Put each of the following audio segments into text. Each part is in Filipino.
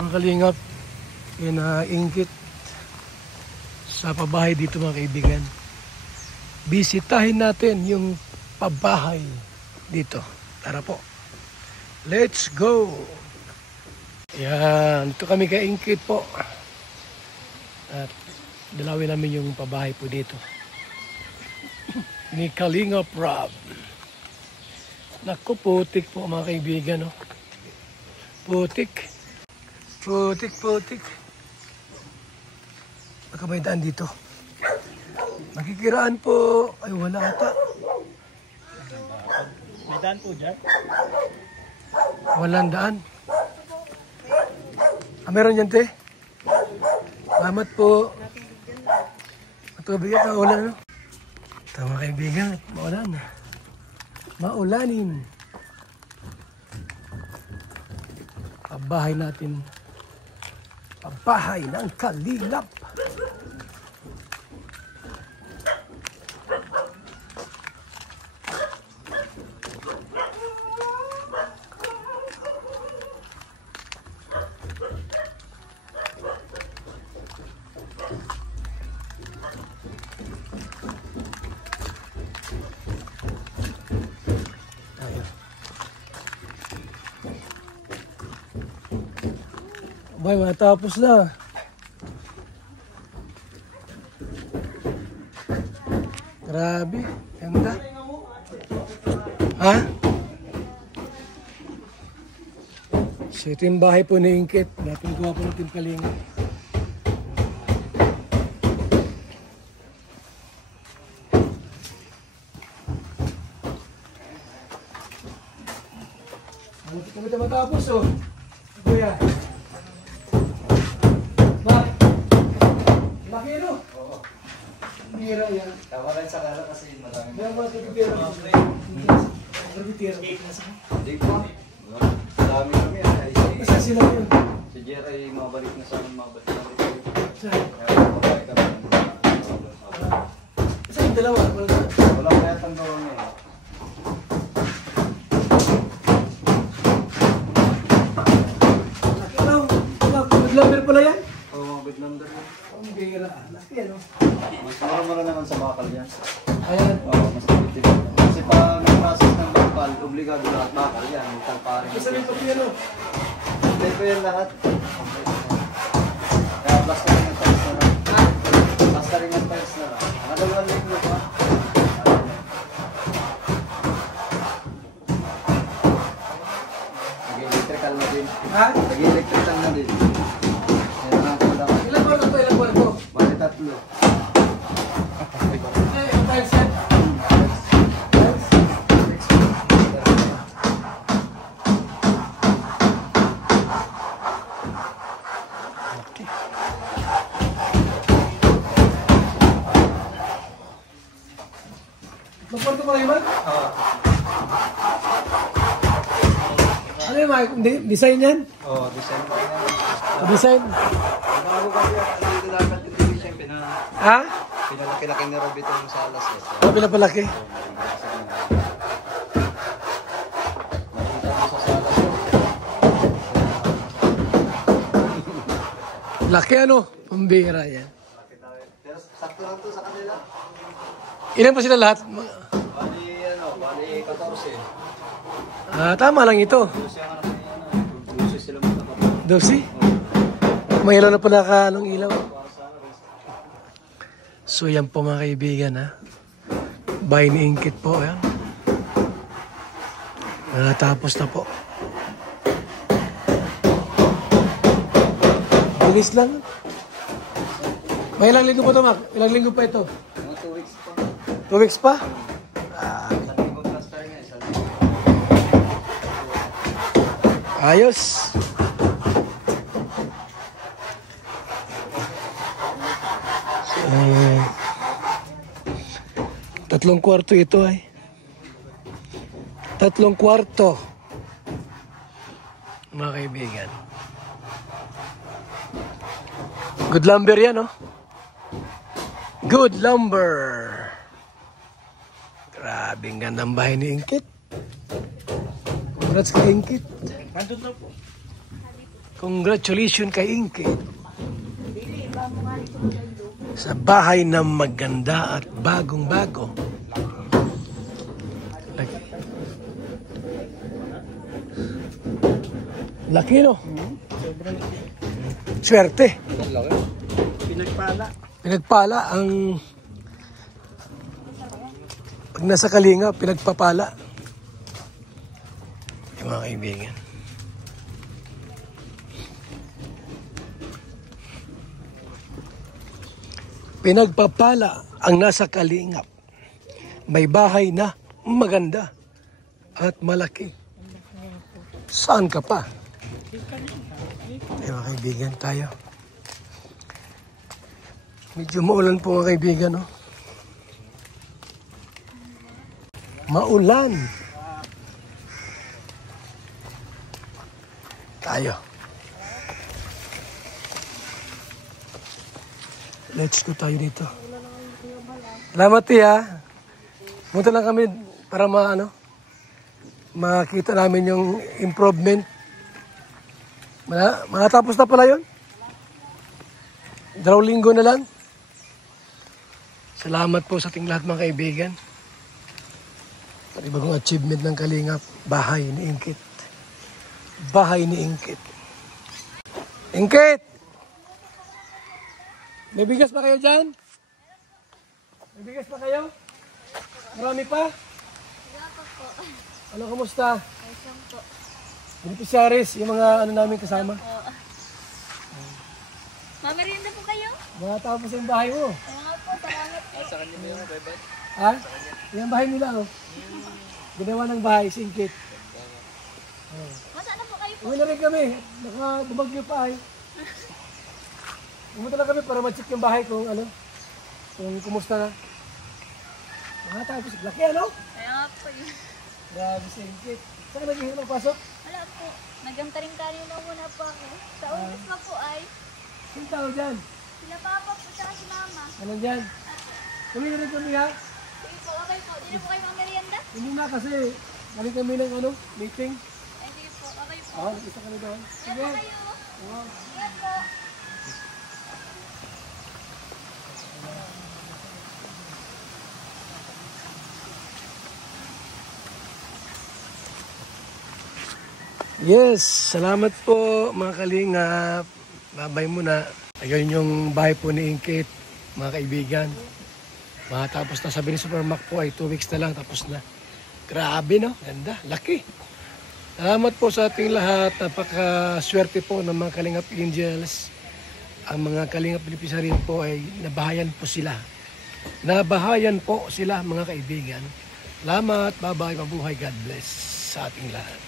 Mga kalingap, inaingkit sa pabahay dito mga kaibigan. Bisitahin natin yung pabahay dito. Tara po. Let's go! Yan, ito kami kaingkit po. At dalawin namin yung pabahay po dito. Ni Kalingap Rob. Naku, putik po mga kaibigan. No? Putik. Putik, putik. Baka may daan dito. Makikiraan po. Ay, wala ata. May daan po dyan? Walang daan. Ah, meron dyan, te? Salamat po. Matubig at maulan, no? Ito mga kaibigan, maulan. Maulanin. Pabahay natin. Pabahay ng Kalingap. Bay, matapos na. Grabe, ganda. Ha? So ito yung bahay po ni Ingkit. Natin kuha po natin Kalingap. Ano kami na matapos, oh. Kuya. Laki, no? Oo. Bira yan. Tama rin sa kala kasi marami. Meron ba ito bira? Hindi ko. Marami kami. Isa sila yun. Si Jer ay mabalik na sa amin, mabalik na rin. Saan? Mabalik kami. Isa yung dalawa. Wala kaya itong gawin niya. Laki lang. Nag-lumber pala yan? Oo, mga big number yan. Ang bira. Laki, ano? Mas mura naman sa bakal yan. Ayan. Oo, mas tipid. Kasi pa nag-process ng bakal, obligado lahat bakal yan. Itang paring. Isa rin ito yan, oh. Hindi ko yan lahat. Kaya basta rin ang tiles na lang. Basta rin ang tiles na lang. Nakalawan lang mo pa. Nag-electrical na din. Ha? Nag-electrical na din. Ayan na ako lang. Ilan buwan na ito? Ilan buwan ito? Bali tatlo. Eh, yung tiles yan. Magpunto mo rin, man? Oo. Ano yung design yan? Oo, design ko yan. Design? Bago kasi dito dapat hindi siya Ha? pinalaki-laki ni Rob itong salas. Ano pinapalaki? Nakita mo sa salas. Laki ano? Pambira yan. Pero sakto lang to sa kanila. Ilan pa sila lahat? Bali 14. Ah, tama lang ito. 12 sila magkakapit. 12? May ilaw na pala ka anong ilaw. So yan po mga kaibigan ha. Bahay ni Ingkit po yan. Natapos na po. Bilis lang. May ilang linggo pa ito, Mac? Ilang linggo pa ito? Mga 2 weeks pa. 2 weeks pa? Isang linggo plus tayo nga. Isang linggo. Ayos. Tatlong kwarto ito ay. Tatlong kwarto. Mga kaibigan. Good lumber yan, no? Good lumber. Grabe, ang gandang bahay ni Ingkit. Congrats kay Ingkit. Congratulations kay Ingkit. Sa bahay na maganda at bagong-bago. Laki, no? Swerte. Pinagpala ang pag nasa Kalinga, pinagpapala. Yung mga kaibigan. Pinagpapala ang nasa Kalingap. May bahay na maganda at malaki. Saan ka pa? Ay, mga kaibigan, tayo. Medyo maulan po mga kaibigan, no? Maulan. Tayo. Let's go tayo dito. Salamat ya. Punta lang kami para makita namin yung improvement. Matapos na pala yun. 2 linggo na lang. Salamat po sa ating lahat mga kaibigan. Sa ibang achievement ng Kalingap, bahay ni Ingkit. Bahay ni Ingkit. Ingkit! May bigas pa kayo dyan? May bigas pa kayo? Marami pa? Wala pa po. Ano, kumusta? Ayos po. Beneficiaries, yung mga namin kasama. Mamerienda po kayo? Matapos yung bahay mo. Mga po, salamat po. Sa kanya mo yung bebe? Ha? Yung bahay nila, oh. Ginawa ng bahay, Ingkit. Masaan na po kayo po? Uwi na rin kami. Nakababagyo pa ay. Pumunta lang kami para ma-check yung bahay kung kumusta na. Tapos, laki Kaya po yun. Grabe si Ingkit. Saan ka naghihinang pasok? Wala po. Nagkamtaring-taring na muna po ako. Sa umpis pa po ay. Sino tao dyan? Sila papa po, tsaka si mama. Anong dyan? Kami na rin kami ha? Sige po, okay po. Di na po kayo mamerienda? Hindi na kasi galing kami ng meeting. Ay, sige po, okay po. Nag-isa kami doon. Kaya Sige. po kayo. Oo. Kaya po. Yes, salamat po mga Kalingap. Babay muna. Ayun yung bahay po ni Ingkit, mga kaibigan. Matapos na, sabi ni Supermac po ay 2 weeks na lang, tapos na. Grabe, no? Ganda, laki. Salamat po sa ating lahat. Napakaswerte po ng mga Kalingap Angels. Ang mga Kalingap beneficiary po ay nabahayan po sila. Nabahayan po sila mga kaibigan. Salamat, bye-bye, mabuhay, God bless sa ating lahat.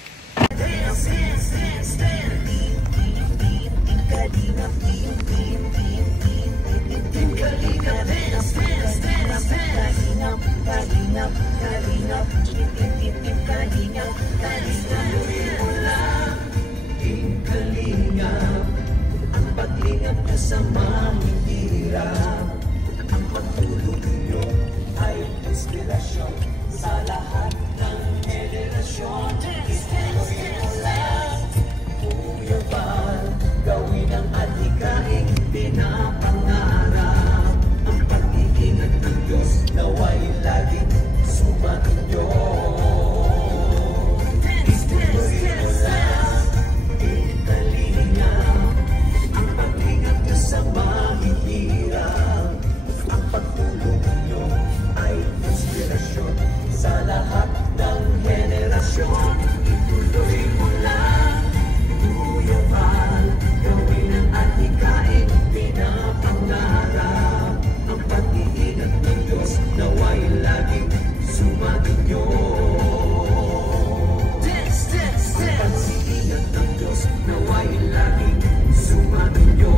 Ang paglingap nyo sa mahihirap, ang pagtulong nyo ay inspirasyon sa lahat ng henerasyon. Istuloy mo lang, Kuya Val, gawin ang adhikaing pinapangarap. Ang pag-iingat ng Diyos naway laging sumainyo. Istuloy mo lang, ikalingap, ang pag-ingat nyo sa mahihirap. Ang pagtulong nyo ay inspirasyon sa lahat ng henerasyon. Ituloy mo lang, Kuya Val, gawin ang adhikaing pinapangarap. Ang pag-iingat ng Diyos naway laging sumainyo. Ang pag-iingat ng Diyos naway laging sumainyo.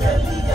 realidad.